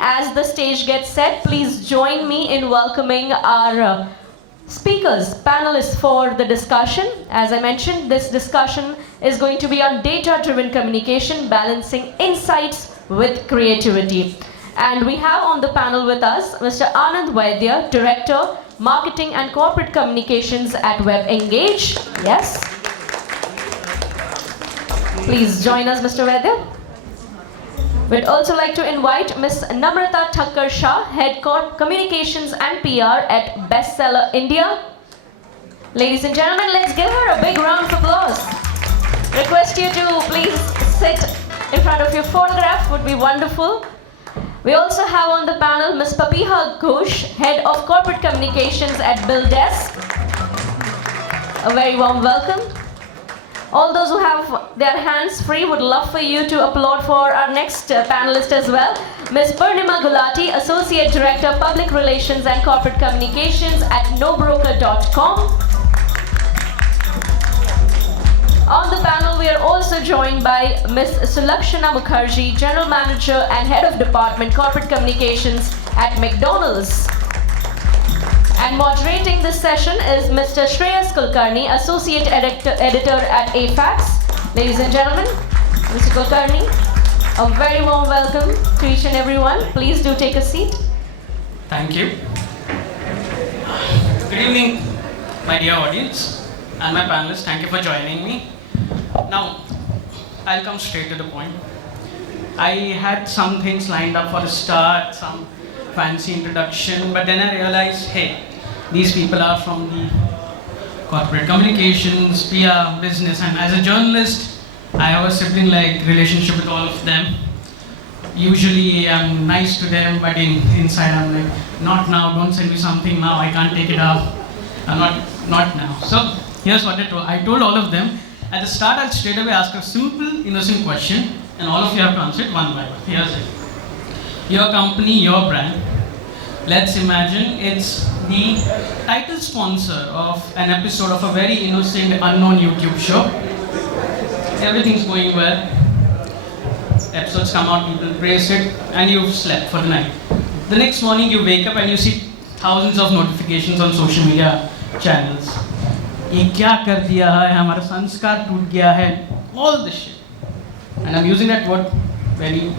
as the stage gets set, please join me in welcoming our speakers, panelists for the discussion. As I mentioned, this discussion is going to be on data-driven communication, balancing insights with creativity. And we have on the panel with us Mr. Anand Vaidya, Director, Marketing and Corporate Communications at WebEngage. Yes. Please join us, Mr. Vaidya. We'd also like to invite Ms. Namrata Thakkar Shah, Head Communications and PR at Bestseller India. Ladies and gentlemen, let's give her a big round of applause. Request you to please sit in front of your photograph, would be wonderful. We also have on the panel Ms. Papiha Ghosh, Head of Corporate Communications at BillDesk. A very warm welcome. All those who have their hands free would love for you to applaud for our next panelist as well. Ms. Purnima Gulati, Associate Director, Public Relations and Corporate Communications at nobroker.com. On the panel, we are also joined by Ms. Sulakshana Mukherjee, General Manager and Head of Department, Corporate Communications at McDonald's. And moderating this session is Mr. Shreyas Kulkarni, Associate Editor at AFAX. Ladies and gentlemen, Mr. Kulkarni, a very warm welcome to each and everyone. Please do take a seat. Thank you. Good evening, my dear audience and my panelists. Thank you for joining me. Now, I'll come straight to the point. I had some things lined up for the start, some fancy introduction, but then I realized, hey, these people are from the corporate communications, PR, business, and as a journalist, I have a sibling-like relationship with all of them. Usually I'm nice to them, but inside I'm like, not now, don't send me something now, I can't take it up. Not now. So here's what I told all of them. At the start, I'll straight away ask a simple, innocent question, and all of you have to answer it one by one. Here's it. Your company, your brand. Let's imagine it's the title sponsor of an episode of a very innocent, unknown YouTube show. Everything's going well. Episodes come out, people praise it, and you've slept for the night. The next morning, you wake up and you see thousands of notifications on social media channels. ये क्या कर दिया है, हमारा संस्कार टूट गया है, all this shit. And I'm using that word very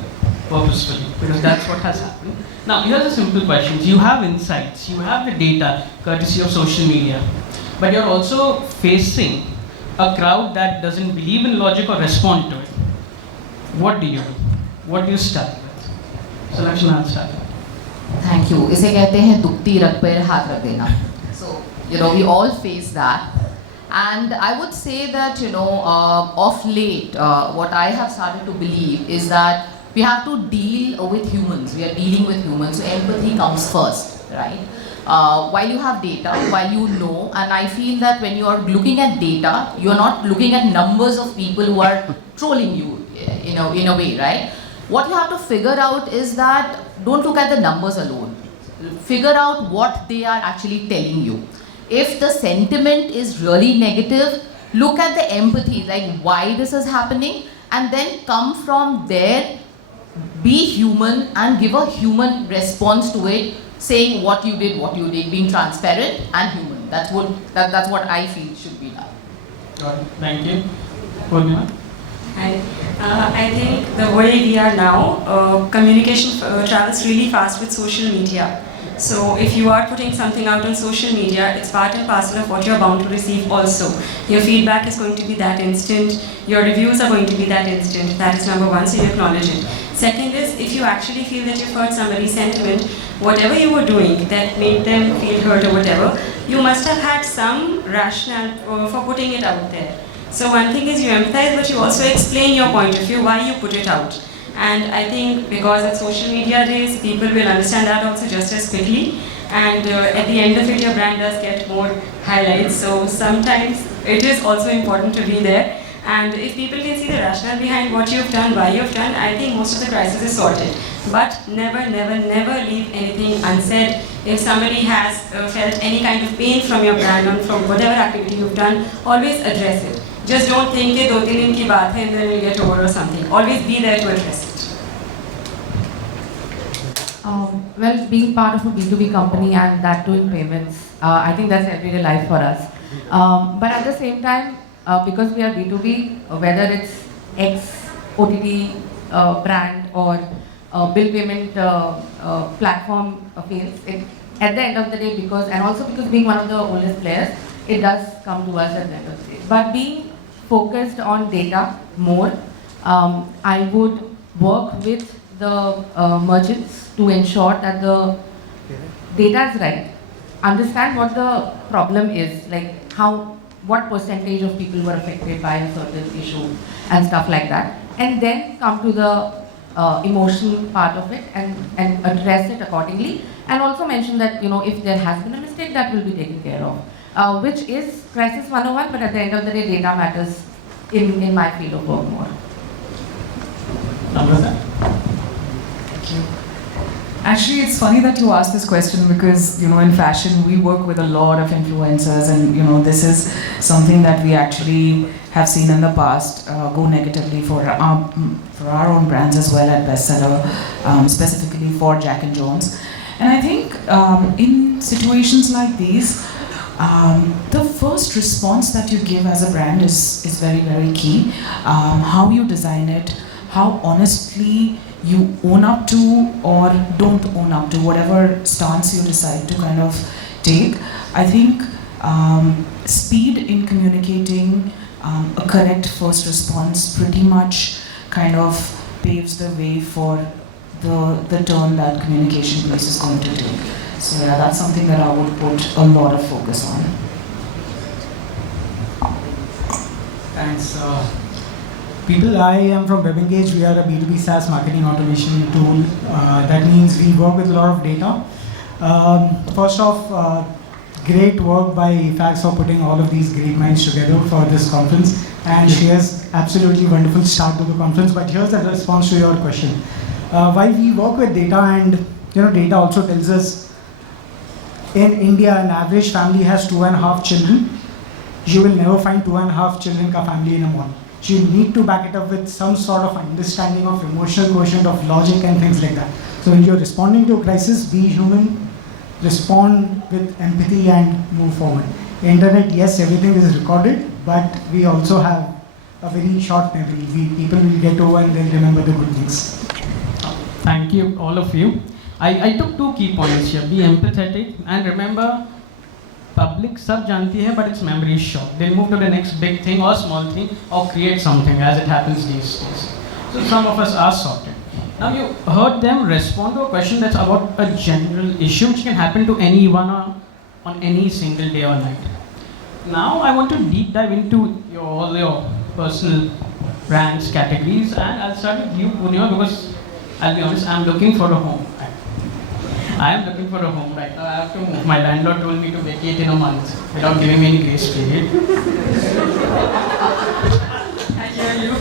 purposefully because that's what has happened. Now, here's a simple question. You have insights, you have the data courtesy of social media, but you're also facing a crowd that doesn't believe in logic or respond to it. What do you do? What do you start with? So, Lakshman, I'll start. Thank you. इसे कहते हैं दुखती रग पर हाथ रख देना. So, we all face that. And I would say that, of late, what I have started to believe is that we have to deal with humans. We are dealing with humans, so empathy comes first, right? While you have data, while you know, and I feel that when you are looking at data, you are not looking at numbers of people who are trolling you, in a way, right? What you have to figure out is that don't look at the numbers alone. Figure out what they are actually telling you. If the sentiment is really negative, look at the empathy, like why this is happening, and then come from there, be human and give a human response to it, saying what you did, being transparent and human. That's what I feel should be done. Got it. Thank you. Purnima? I think the way we are now, communication travels really fast with social media. So if you are putting something out on social media, it's part and parcel of what you're bound to receive also. Your feedback is going to be that instant, your reviews are going to be that instant. That is number one, so you acknowledge it. Second is, if you actually feel that you've hurt somebody's sentiment, whatever you were doing that made them feel hurt or whatever, you must have had some rationale for putting it out there. So one thing is you empathize, but you also explain your point of view, why you put it out. And I think because it's social media days, people will understand that also just as quickly. And at the end of it, your brand does get more highlights. So sometimes it is also important to be there. And if people can see the rationale behind what you've done, why you've done, I think most of the crisis is sorted. But never, never, never leave anything unsaid. If somebody has felt any kind of pain from your brand or from whatever activity you've done, always address it. Just don't think that 2-3 दिन की बात है and then you'll get over or something. Always be there to address it. Well, being part of a B2B company and that doing payments, I think that's everyday life for us. But at the same time, because we are B2B, whether it's X OTT brand or bill payment platform fails, at the end of the day, and also because being one of the oldest players, it does come to us at the end of the day. But being focused on data more, I would work with the merchants to ensure that the data is right. Understand what the problem is, like what percentage of people were affected by a certain issue and stuff like that, and then come to the emotional part of it and address it accordingly, and also mention that if there has been a mistake, that will be taken care of, which is crisis 101. But at the end of the day, data matters in my field of work more. Namrata? Actually, it's funny that you asked this question because, in fashion, we work with a lot of influencers, and, this is something that we actually have seen in the past go negatively for our own brands as well at Bestseller, specifically for Jack and Jones. And I think in situations like these, the first response that you give as a brand is very, very key. How you design it, how honestly you own up to or don't own up to, whatever stance you decide to kind of take. I think speed in communicating a correct first response pretty much kind of paves the way for the turn that communication piece is going to take. So yeah, that's something that I would put a lot of focus on. Thanks. People, I am from WebEngage. We are a B2B SaaS marketing automation tool. That means we work with a lot of data. First off, great work by Efax for putting all of these great minds together for this conference. And she has absolutely wonderful start to the conference. But here's the response to your question. While we work with data, and data also tells us in India an average family has 2.5 children. You will never find 2.5 children ka family in a mall. You need to back it up with some sort of understanding of emotional quotient, of logic and things like that. So when you're responding to a crisis, be human, respond with empathy and move forward. Internet, yes, everything is recorded, but we also have a very short memory. People will get over and they'll remember the good things. Thank you, all of you. I took 2 key points here. Be empathetic and remember, public sab janti hai, but its memory is short. They'll move to the next big thing or small thing or create something as it happens these days. So some of us are sorted. Now you heard them respond to a question that's about a general issue which can happen to anyone on any single day or night. Now I want to deep dive into all your personal brands, categories, and I'll start with you, Punya, because I'll be honest, I'm looking for a home. I am looking for a home right now. I have to move. My landlord told me to vacate in a month without giving me any grace period. I hear you.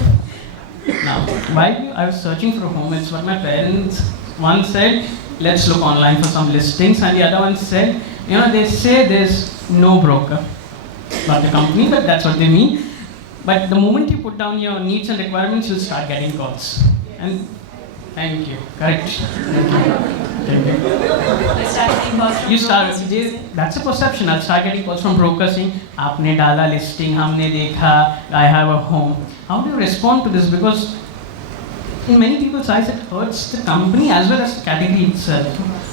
Now, while I was searching for a home, it's what my parents, one said, let's look online for some listings, and the other one said, they say there's no broker. Not the company, but that's what they mean. But the moment you put down your needs and requirements, you'll start getting calls. And thank you. Correct. Thank you. You start. That's a perception. I'll start getting calls from brokers saying, "Aapne dala listing, humne dekha, I have a home." How do you respond to this? Because in many people's eyes, it hurts the company as well as the category itself.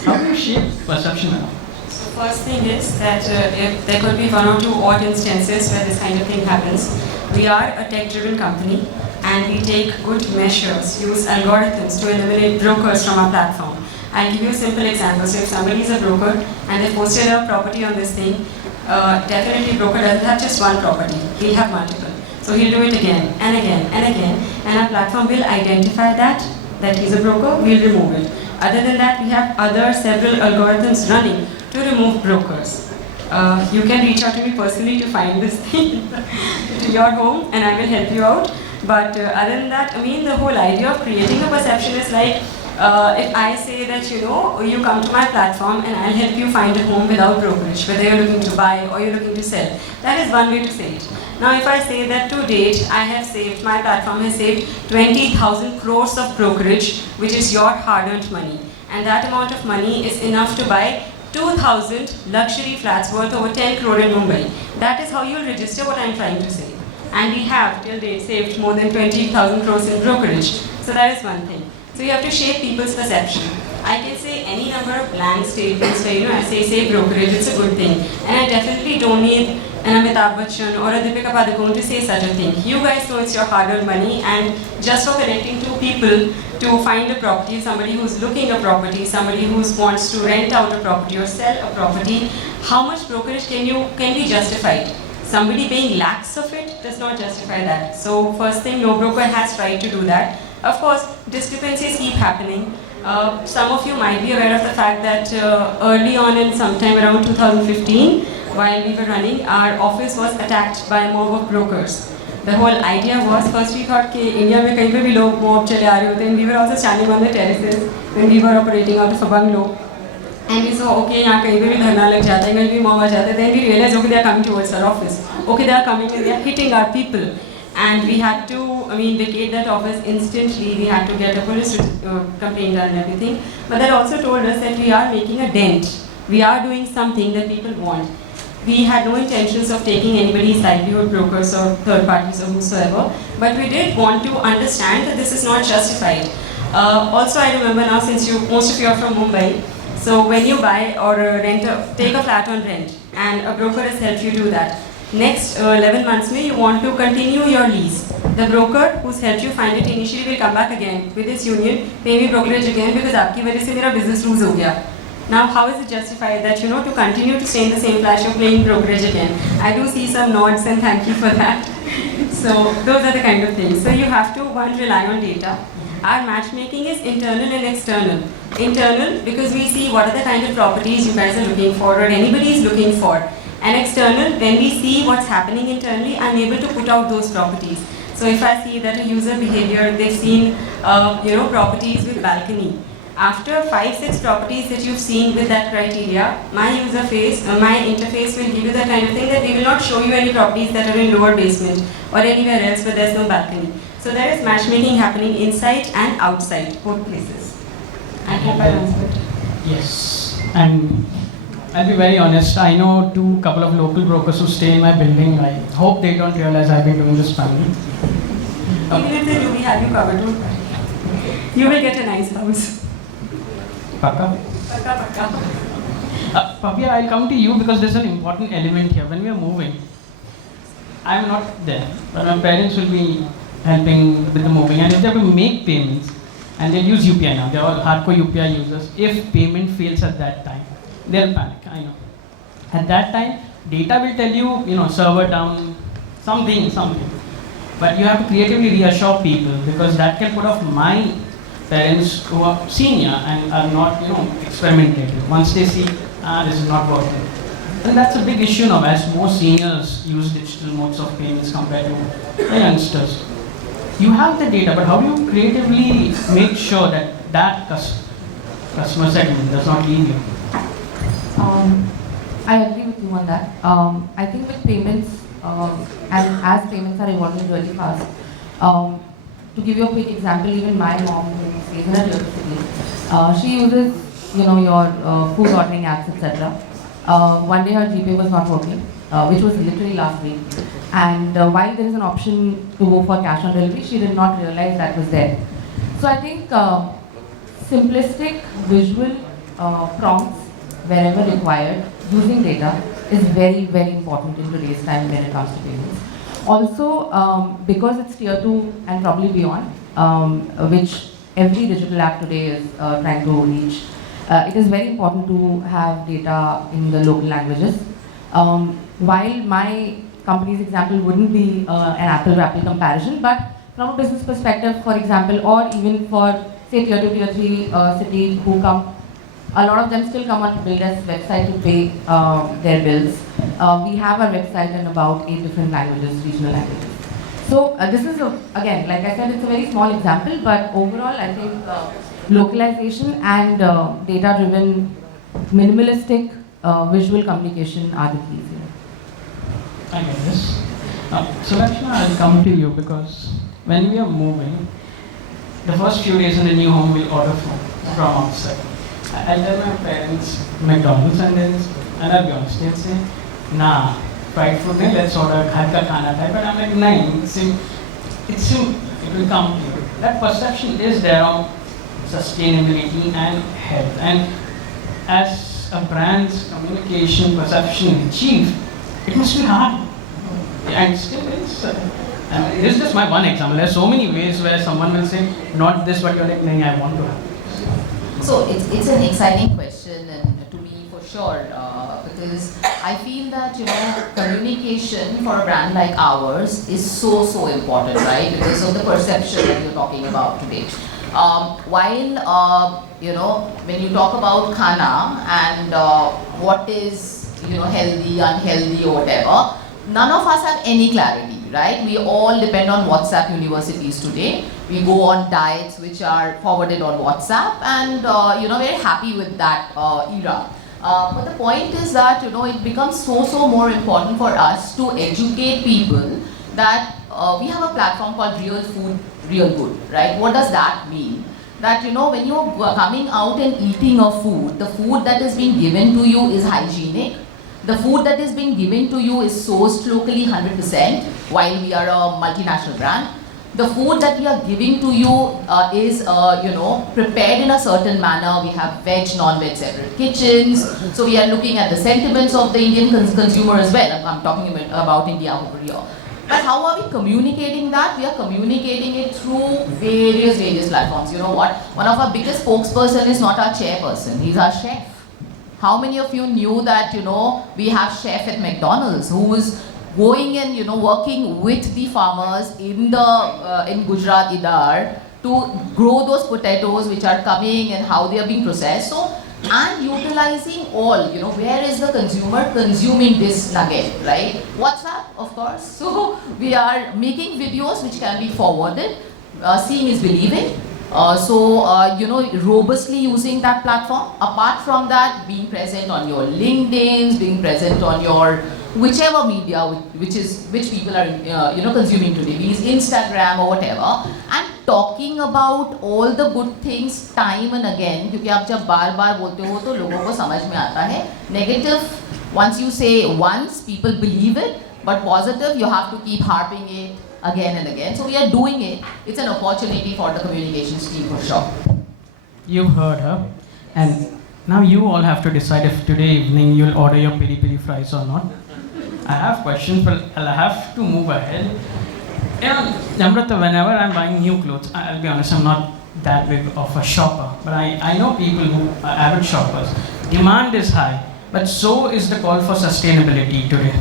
How do you shape perception now? So first thing is that if there could be 1 or 2 odd instances where this kind of thing happens, we are a tech-driven company and we take good measures, use algorithms to eliminate brokers from our platform. I'll give you a simple example. So if somebody is a broker and they posted a property on this thing, definitely broker doesn't have just one property, he'll have multiple. So he'll do it again and again and again, and our platform will identify that he's a broker, we'll remove it. Other than that, we have other several algorithms running to remove brokers. You can reach out to me personally to find this thing to your home and I will help you out. But other than that, the whole idea of creating a perception is like, if I say that, you come to my platform and I'll help you find a home without brokerage, whether you're looking to buy or you're looking to sell. That is one way to say it. Now, if I say that to date, my platform has saved 20,000 crores of brokerage, which is your hard-earned money. and that amount of money is enough to buy 2,000 luxury flats worth over 10 crore in Mumbai. That is how you'll register what I'm trying to say. And we have till date saved more than 20,000 crores in brokerage. So that is one thing. So you have to shape people's perception. I can say any number of blank statements where, I say brokerage, it's a good thing. And I definitely don't need an Amitabh Bachchan or a Deepika Padukone to say such a thing. You guys know it's your hard-earned money, and just for connecting two people to find a property, somebody who's looking a property, somebody who wants to rent out a property or sell a property, how much brokerage can be justified? Somebody paying lakhs of it does not justify that. So first thing, no broker has tried to do that. Of course, discrepancies keep happening. Some of you might be aware of the fact that early on in sometime around 2015, while we were running, our office was attacked by a mob of brokers. The whole idea was, first we thought that India mein kahin pe bhi log mob chale aa rahe hote, and we were also standing on the terraces when we were operating out of a bungalow. And we saw, okay, यहाँ कहीं पे भी धरना लग जाता है, कहीं भी mob आ जाता है. Then we realized, okay, they are coming towards our office. Okay, they are coming and they are hitting our people. And we had to, vacate that office instantly. We had to get a police complaint done and everything. But that also told us that we are making a dent. We are doing something that people want. We had no intentions of taking anybody's livelihood, brokers or third parties or whosoever. But we did want to understand that this is not justified. Also, I remember now, since most of you are from Mumbai, so when you buy or take a flat on rent, and a broker has helped you do that, next 11 months you want to continue your lease. The broker who's helped you find it initially will come back again with his union, pay me brokerage again because आपकी वजह से मेरा business lose हो गया. Now, how is it justified that to continue to stay in the same flat, you're paying brokerage again? I do see some nods and thank you for that. So those are the kind of things. So you have to, one, rely on data. Our matchmaking is internal and external. Internal, because we see what are the kind of properties you guys are looking for or anybody is looking for. And external, when we see what's happening internally, I'm able to put out those properties. So if I see that a user behavior, they've seen properties with balcony. After 5-6 properties that you've seen with that criteria, my interface will give you that kind of thing, that we will not show you any properties that are in lower basement or anywhere else where there's no balcony. So there is matchmaking happening inside and outside, both places. I hope I answered. Yes, and I'll be very honest, I know couple of local brokers who stay in my building. I hope they don't realize I've been doing this family. Even if they do, we have you covered, don't worry. You will get a nice house. Paka? Paka. Pavya, I'll come to you because there's an important element here. When we are moving, I'm not there, but my parents will be helping with the moving, and if they have to make payments, and they'll use UPI now, they're all hardcore UPI users. If payment fails at that time, they'll panic, I know. At that time, data will tell you, server down, something. But you have to creatively reassure people, because that can put off my parents who are senior and are not, experimentative. Once they see, this is not working. And that's a big issue now, as more seniors use digital modes of payments compared to the youngsters. You have the data, but how do you creatively make sure that customer segment does not leave you? I agree with you on that. I think with payments, and as payments are evolving really fast, to give you a quick example, even my mom, who stays in a New York City, she uses, your food ordering apps, etc. One day her GPay was not working, which was literally last week. And while there is an option to go for cash on delivery, she did not realize that was there. So I think simplistic visual prompts wherever required, using data, is very, very important in today's time when it comes to payments. Also, because it's tier 2 and probably beyond, which every digital app today is trying to reach, it is very important to have data in the local languages. While my company's example wouldn't be an apple-to-apple comparison, but from a business perspective, for example, or even for, say, tier 2, tier 3 cities who come, a lot of them still come on to BillDesk's website to pay their bills. We have our website in about 8 different languages, regional languages. So this is, again, like I said, it's a very small example, but overall, I think localization and data-driven, minimalistic visual communication are the keys here. I get this. So Lakshma, I'll come to you, because when we are moving, the first few days in the new home we'll order food from outside. I'll tell my parents McDonald's and I'll be honest, they'll say, nah, fried food, let's order ghar ka khana type. But I'm like, nahin, it will come to you. That perception is there of sustainability and health. And as a brand's communication perception chief, it must be hard. And still is. And this is just my one example. There's so many ways where someone will say, not this, but you're like, nahin, I want to have this. So it's an exciting question, and to me for sure, because I feel that communication for a brand like ours is so important, right? Because of the perception that you're talking about today. While when you talk about khana and what is healthy, unhealthy, or whatever, none of us have any clarity, right? We all depend on WhatsApp universities today. We go on diets which are forwarded on WhatsApp, and we're happy with that era. But the point is that it becomes so more important for us to educate people that we have a platform called Real Food, Real Good, right? What does that mean? That when you're coming out and eating a food, the food that is being given to you is hygienic. The food that is being given to you is sourced locally 100%, while we are a multinational brand. The food that we are giving to you is, prepared in a certain manner. We have veg, non-veg separate kitchens. So we are looking at the sentiments of the Indian consumer as well. I'm talking about India over here. But how are we communicating that? We are communicating it through various platforms. You know what? One of our biggest spokesperson is not our chairperson. He's our chef. How many of you knew that, we have chef at McDonald's who is going and, working with the farmers in Gujarat, Idar, to grow those potatoes which are coming and how they are being processed. So, and utilizing all, where is the consumer consuming this nugget, right? WhatsApp, of course. So, we are making videos which can be forwarded. Seeing is believing. Robustly using that platform. Apart from that, being present on your LinkedIn, being present on your whichever media which people are consuming today, be it Instagram or whatever, and talking about all the good things time and again. Because आप जब बार बोलते हो तो लोगों को समझ में आता है. Negative, once you say once, people believe it, but positive, you have to keep harping it again and again. So we are doing it. It's an opportunity for the communications team for sure. You heard her, and now you all have to decide if today evening you'll order your peri fries or not. I have questions, but I'll have to move ahead. Namrata, whenever I'm buying new clothes, I'll be honest, I'm not that big of a shopper, but I know people who are avid shoppers. Demand is high, but so is the call for sustainability today.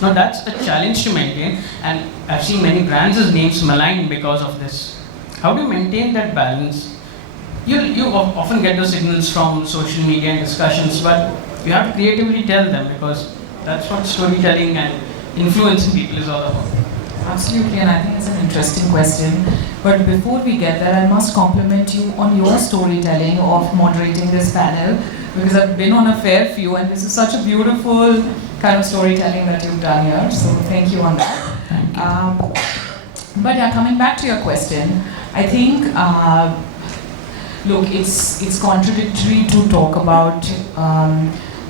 Now that's a challenge to maintain, and I've seen many brands' names maligned because of this. How do you maintain that balance? You often get the signals from social media and discussions, but you have to creatively tell them, because that's what storytelling and influencing people is all about. Absolutely, and I think it's an interesting question. But before we get there, I must compliment you on your storytelling of moderating this panel, because I've been on a fair few, and this is such a beautiful kind of storytelling that you've done here. So thank you on that. Thank you. But yeah, coming back to your question, I think, look, it's contradictory to talk about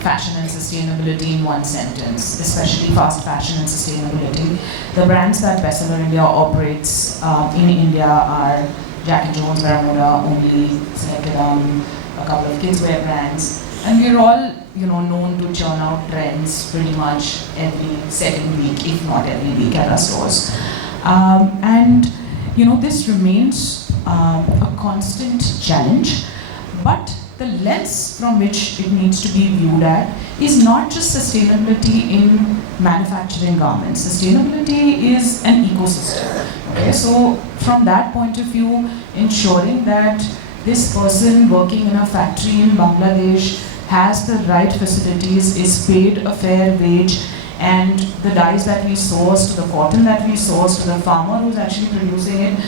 fashion and sustainability in one sentence, especially fast fashion and sustainability. The brands that Bestseller India operates in India are Jack & Jones, Bermuda, Only, selected a couple of kids wear brands, and we're all known to churn out trends pretty much every second week, if not every week, at our stores. And this remains a constant challenge, but the lens from which it needs to be viewed at is not just sustainability in manufacturing garments. Sustainability is an ecosystem. Okay, so from that point of view, ensuring that this person working in a factory in Bangladesh has the right facilities, is paid a fair wage, and the dyes that we source, to the cotton that we source, to the farmer who's actually producing it,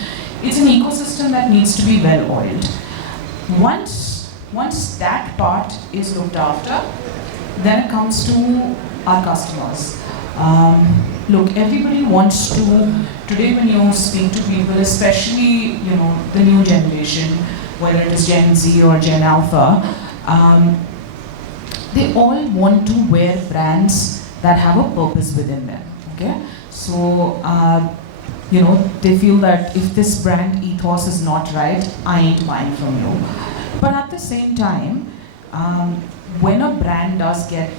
it's an ecosystem that needs to be well oiled. Once that part is looked after, then it comes to our customers. Look, everybody wants to, today when you speak to people, especially the new generation, whether it is Gen Z or Gen Alpha, um, they all want to wear brands that have a purpose within them. Okay, so they feel that if this brand ethos is not right, I ain't buying from you. But at the same time, when a brand does get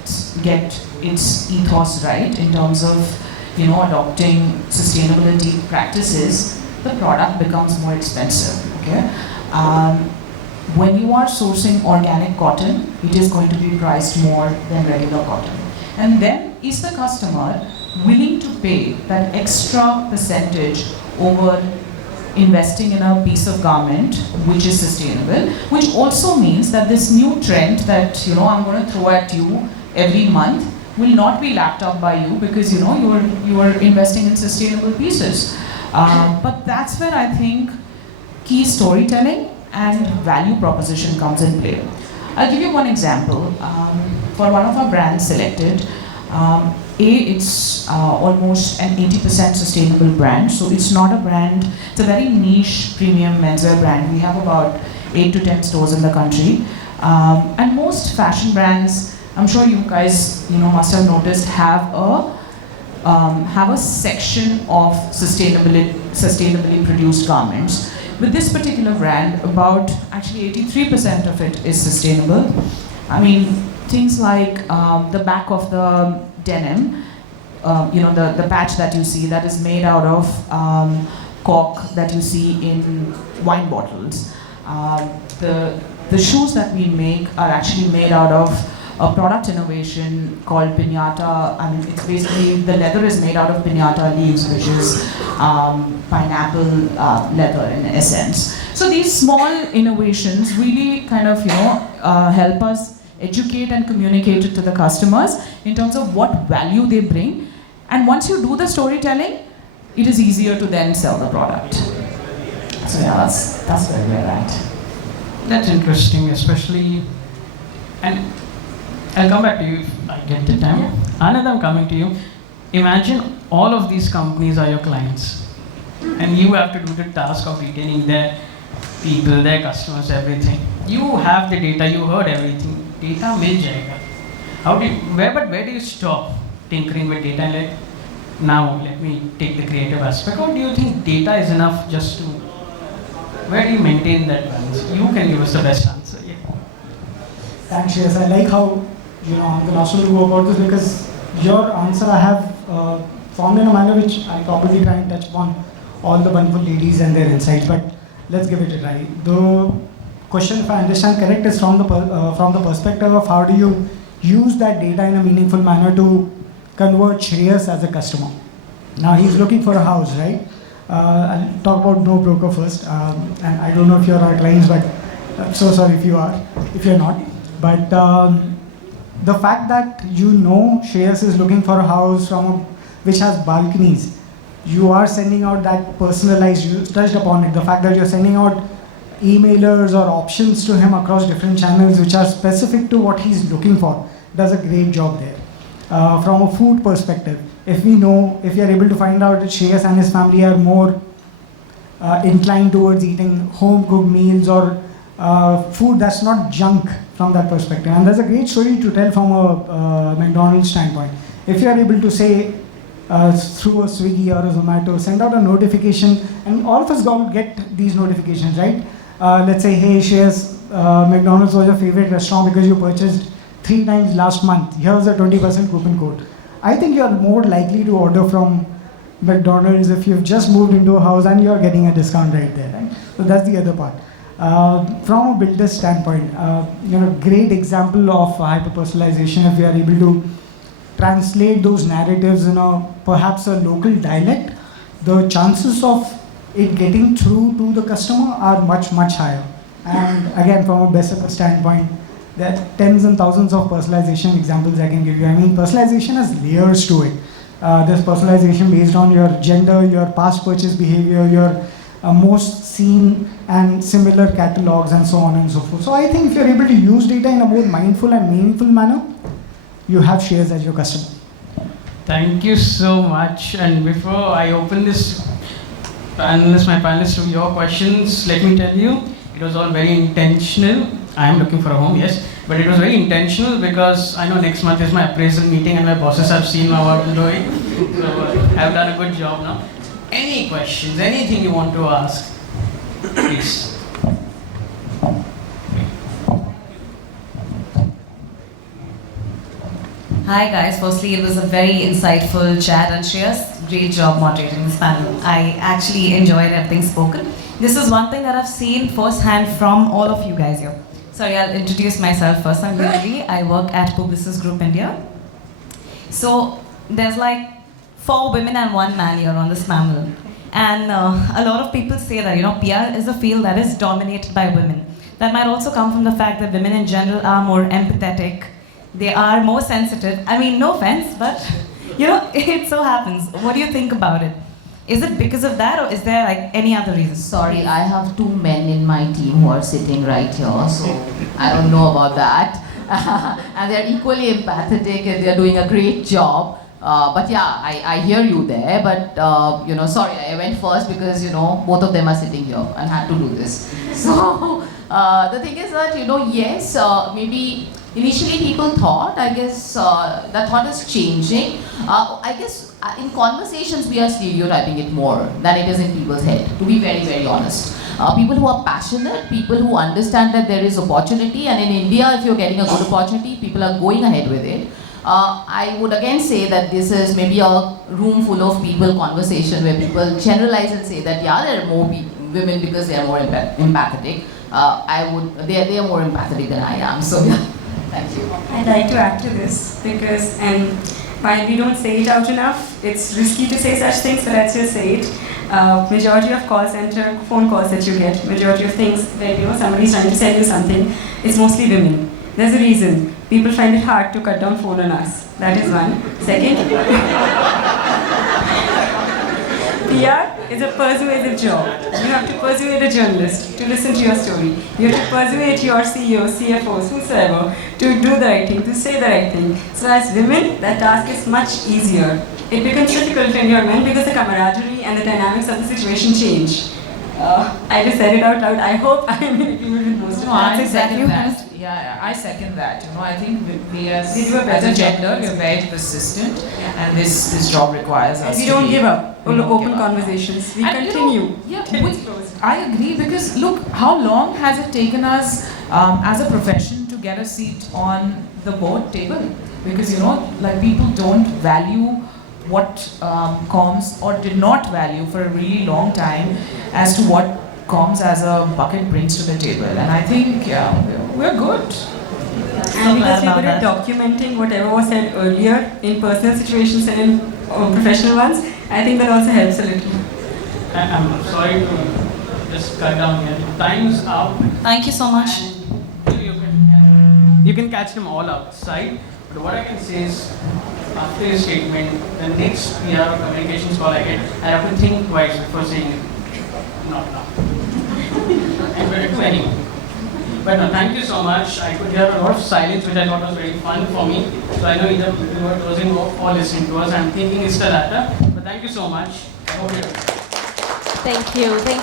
its ethos right in terms of adopting sustainability practices, the product becomes more expensive. Okay, when you are sourcing organic cotton, it is going to be priced more than regular cotton. And then is the customer willing to pay that extra percentage over investing in a piece of garment which is sustainable, which also means that this new trend that I'm going to throw at you every month will not be lapped up by you because you are investing in sustainable pieces. But that's where I think key storytelling and value proposition comes in play. I'll give you one example. For one of our brands selected, it's almost an 80% sustainable brand. So it's not a brand, it's a very niche premium menswear brand. We have about 8 to 10 stores in the country. And most fashion brands, I'm sure you guys must have noticed, have a section of sustainably produced garments. With this particular brand, about actually 83% of it is sustainable. I mean, things like the back of the denim, the patch that you see that is made out of cork that you see in wine bottles. The shoes that we make are actually made out of a product innovation called piñata. I mean, it's basically, the leather is made out of piñata leaves, which is pineapple leather in essence. So these small innovations really kind of, help us educate and communicate it to the customers in terms of what value they bring. And once you do the storytelling, it is easier to then sell the product. So yeah, that's where we're at. That's interesting, especially, and I'll come back to you if I get the time. Anand, I'm coming to you. Imagine all of these companies are your clients, and you have to do the task of retaining their people, their customers, everything. You have the data, you heard everything. Data mil jayega. Where do you stop tinkering with data? Like, now let me take the creative aspect. Or do you think data is enough just to? Where do you maintain that balance? You can give us the best answer. Yeah. Thanks, yes. I like how I'm the last one to go about this because your answer I have formed in a manner which I probably try and touch upon all the wonderful ladies and their insights. But let's give it a try. The question, if I understand correct, is from the perspective of how do you use that data in a meaningful manner to convert Shreyas as a customer. Now he's looking for a house, right? I'll talk about No Broker first, and I don't know if you're our clients, but I'm so sorry if you're not. But the fact that Shreyas is looking for a house which has balconies, you are sending out that personalized, you touched upon it, the fact that you're sending out emailers or options to him across different channels which are specific to what he's looking for, does a great job there. From a food perspective, if we are able to find out that Shreyas and his family are more inclined towards eating home-cooked meals or food that's not junk from that perspective. And there's a great story to tell from a McDonald's standpoint. If you are able to say through a Swiggy or a Zomato, send out a notification, and all of us get these notifications, right? Let's say, hey, Shreyas, McDonald's was your favorite restaurant because you purchased 3 times last month. Here's a 20% coupon code. I think you're more likely to order from McDonald's if you've just moved into a house and you're getting a discount right there, right? So that's the other part. From a builder standpoint, great example of hyper-personalization. If we are able to translate those narratives in perhaps a local dialect, the chances of it getting through to the customer are much, much higher. And again, from a best standpoint, there are tens and thousands of personalization examples I can give you. I mean, personalization has layers to it. There's personalization based on your gender, your past purchase behavior, your most seen and similar catalogs, and so on and so forth. So I think if you're able to use data in a more mindful and meaningful manner, you have Shreyas as your customer. Thank you so much. And before I open this my panelists to your questions, let me tell you, it was all very intentional. I am looking for a home, yes. But it was very intentional because I know next month is my appraisal meeting and my bosses have seen what I'm doing. So I've done a good job now. Any questions, anything you want to ask, please. Hi guys, firstly it was a very insightful chat and Shreyas, great job moderating this panel. I actually enjoyed everything spoken. This is one thing that I've seen firsthand from all of you guys here. Sorry, I'll introduce myself first. I'm Lily. I work at Publicis Group India. So there's like 4 women and 1 man here on this panel. And a lot of people say that, PR is a field that is dominated by women. That might also come from the fact that women in general are more empathetic. They are more sensitive. I mean, no offense, but it so happens. What do you think about it? Is it because of that, or is there like any other reason? Sorry, I have 2 men in my team who are sitting right here, so I don't know about that. And they're equally empathetic and they're doing a great job. But yeah, I hear you there, but sorry, I went first because, both of them are sitting here and had to do this. So the thing is that, yes, maybe initially people thought, I guess that thought is changing. I guess in conversations we are stereotyping it more than it is in people's head, to be very, very honest. People who are passionate, people who understand that there is opportunity, and in India if you're getting a good opportunity, people are going ahead with it. I would again say that this is maybe a room full of people conversation where people generalize and say that yeah, there are more women because they are more empathetic. They are more empathetic than I am, so yeah. Thank you. I'd like to add to this because, and while we don't say it out enough, it's risky to say such things, but let's just say it. Majority of call center phone calls that you get, majority of things where somebody's trying to sell you something, it's mostly women. There's a reason. People find it hard to cut down phone on us. That is one. Second, PR is a persuasive job. You have to persuade a journalist to listen to your story. You have to persuade your CEOs, CFOs, whosoever, to do the right thing, to say the right thing. So as women, that task is much easier. It becomes difficult when you're men because the camaraderie and the dynamics of the situation change. I just said it out loud. I hope I'm in agreement with most of I that. second that. Yeah, I second that. I think we as a gender, we're very persistent, and this job requires us. We to don't be- give up. we don't Open give up. conversations. We And continue. I agree because look, how long has it taken us as a profession to get a seat on the board table? Because people don't value what comms or did not value for a really long time as to what comms as a bucket brings to the table, and I think we're good. And because we're about good at that. documenting whatever was said earlier in personal situations and in professional ones, I think that also helps a little. I'm sorry to just cut down here. Time's up. Thank you so much. You can catch them all outside. But what I can say is, after your statement, the next PR or communications call I get, I have to think twice before saying it. Not now. And better to anyone. But no, thank you so much. I could hear a lot of silence, which I thought was very fun for me. So I know either people were closing or listening to us. I'm thinking it's the latter. But thank you so much. I hope you're Thank you. Thank